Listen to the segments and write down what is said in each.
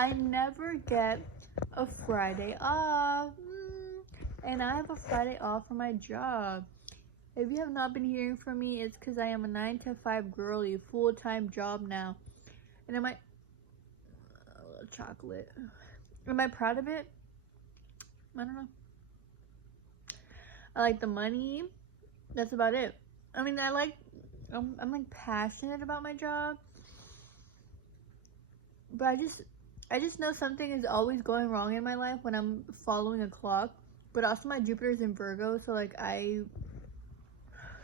I never get a Friday off. And I have a Friday off for my job. If you have not been hearing from me, it's because I am a 9 to 5 girly, full-time job now. And am I... a little chocolate. Am I proud of it? I don't know. I like the money. That's about it. I mean, I'm like passionate about my job. But I just know something is always going wrong in my life when I'm following a clock. But also my Jupiter is in Virgo, so like I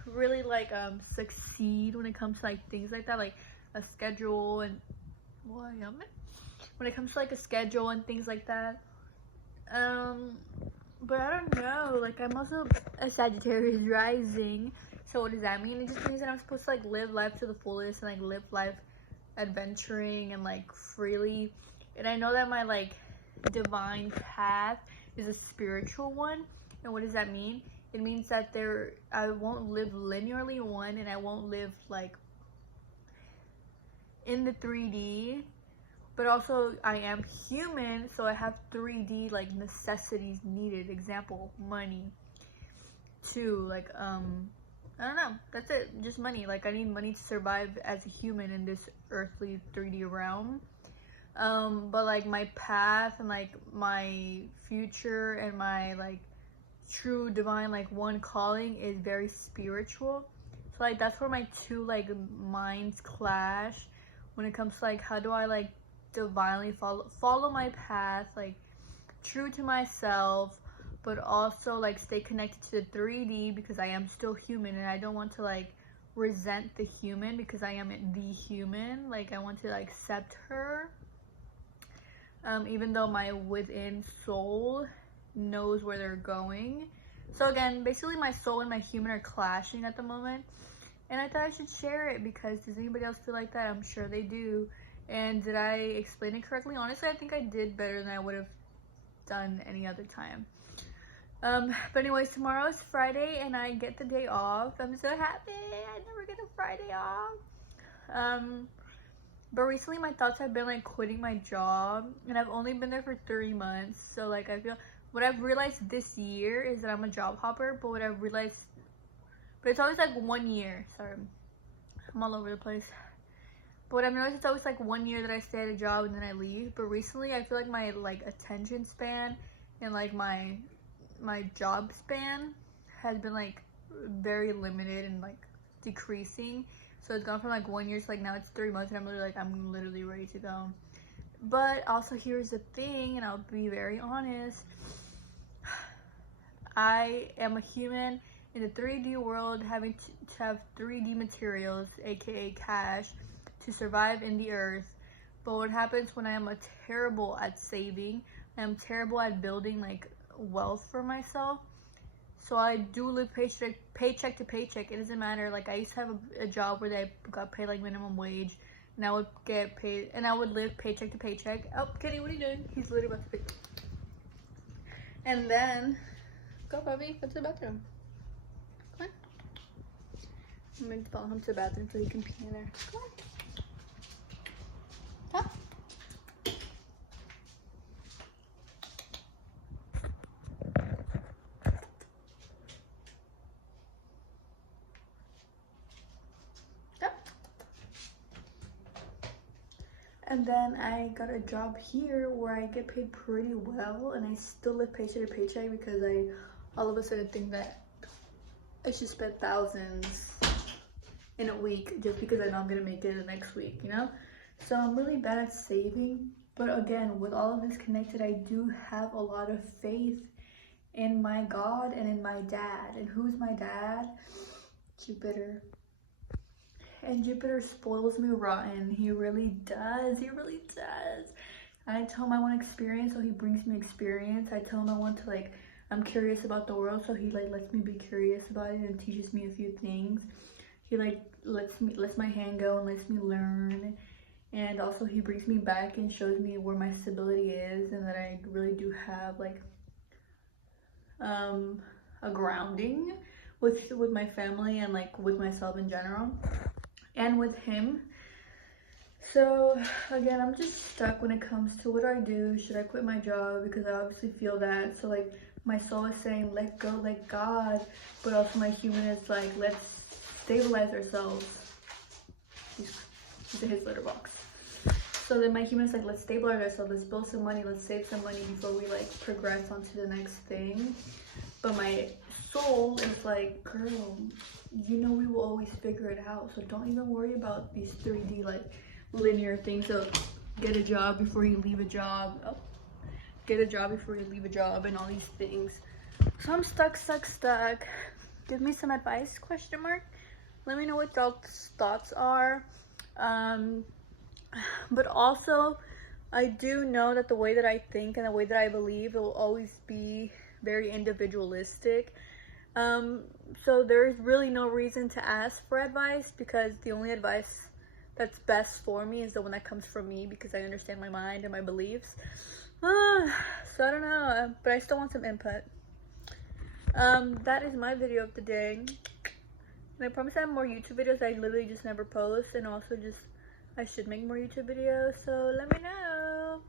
really like succeed when it comes to like things like that, like a schedule and when it comes to like a schedule and things like that. But I don't know, like I'm also a Sagittarius rising, so what does that mean? It just means that I'm supposed to like live life to the fullest and like live life adventuring and like freely. And I know that my like divine path is a spiritual one. And what does that mean? It means that I won't live linearly, one, and I won't live like in the 3D, but also I am human, so I have 3D like necessities needed. Example, money. Two, like I don't know, that's it, just money. Like I need money to survive as a human in this earthly 3D realm. But like my path and like my future and my like true divine like one calling is very spiritual. So like that's where my two like minds clash when it comes to like how do I like divinely follow my path, like true to myself, but also like stay connected to the 3D because I am still human and I don't want to like resent the human because I am the human. Like I want to like, accept her, even though my within soul knows where they're going. So again, basically my soul and my human are clashing at the moment, and I thought I should share it because does anybody else feel like that? I'm sure they do. And did I explain it correctly? Honestly, I think I did better than I would have done any other time. But anyways, tomorrow is Friday and I get the day off. I'm so happy. I never get a Friday off. But recently my thoughts have been like quitting my job, and I've only been there for 3 months. So like I feel what I've realized this year is that I'm a job hopper, but what I've realized, but it's always like 1 year. Sorry, I'm all over the place. But what I've noticed, it's always like 1 year that I stay at a job and then I leave. But recently I feel like my like attention span and like my job span has been like very limited and like decreasing. So it's gone from like 1 year to like now it's 3 months, and I'm literally ready to go. But also here's the thing, and I'll be very honest, I am a human in a 3D world, having to have 3D materials, aka cash, to survive in the earth. But what happens when I am terrible at saving, I am terrible at building like wealth for myself. So I do live paycheck to paycheck. It doesn't matter. Like I used to have a job where I got paid like minimum wage, and I would get paid, and I would live paycheck to paycheck. Oh, Kitty, what are you doing? He's literally about to pick. And then, go, Bobby. Go to the bathroom. Come on. I'm going to follow him to the bathroom so he can pee in there. Come on. Come. And then I got a job here where I get paid pretty well, and I still live paycheck to paycheck because I all of a sudden think that I should spend thousands in a week just because I know I'm gonna make it the next week, you know? So I'm really bad at saving, but again, with all of this connected, I do have a lot of faith in my God and in my dad. And who's my dad? Jupiter. And Jupiter spoils me rotten. He really does. He really does. I tell him I want experience, so he brings me experience. I tell him I want to like, I'm curious about the world, so he like lets me be curious about it and teaches me a few things. He like lets my hand go and lets me learn. And also he brings me back and shows me where my stability is, and that I really do have like a grounding with my family and like with myself in general. And with him. So again, I'm just stuck when it comes to what do I do? Should I quit my job? Because I obviously feel that. So like my soul is saying let go, let God, but also my human is like let's stabilize ourselves. He's a his litter box. So then my human is like let's stabilize ourselves, let's build some money, let's save some money before we like progress onto the next thing. But my soul is like, girl, you know we will always figure it out. So don't even worry about these 3D like linear things. So get a job before you leave a job. Oh, get a job before you leave a job and all these things. So I'm stuck. Give me some advice, question mark. Let me know what y'all's thoughts are. But also, I do know that the way that I think and the way that I believe, it will always be very individualistic. So there's really no reason to ask for advice, because the only advice that's best for me is the one that comes from me, because I understand my mind and my beliefs. So I don't know, but I still want some input. That is my video of the day. And I promise I have more YouTube videos. I literally just never post, and also just I should make more YouTube videos, so let me know.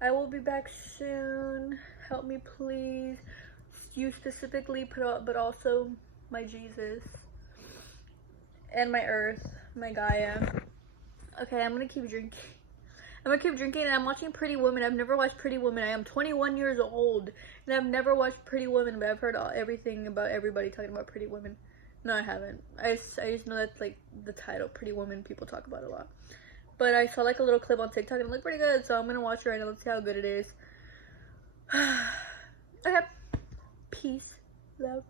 I will be back soon. Help me please. You specifically, but also my Jesus and my earth, my Gaia. Okay, I'm gonna keep drinking. And I'm watching Pretty Woman. I've never watched Pretty Woman. I am 21 years old and I've never watched Pretty Woman, but I've heard everything about everybody talking about Pretty Woman. No, I haven't. I just know that's like the title, Pretty Woman, people talk about it a lot. But I saw like a little clip on TikTok and it looked pretty good, so I'm gonna watch it right now. Let's see how good it is. Okay. Peace. Love.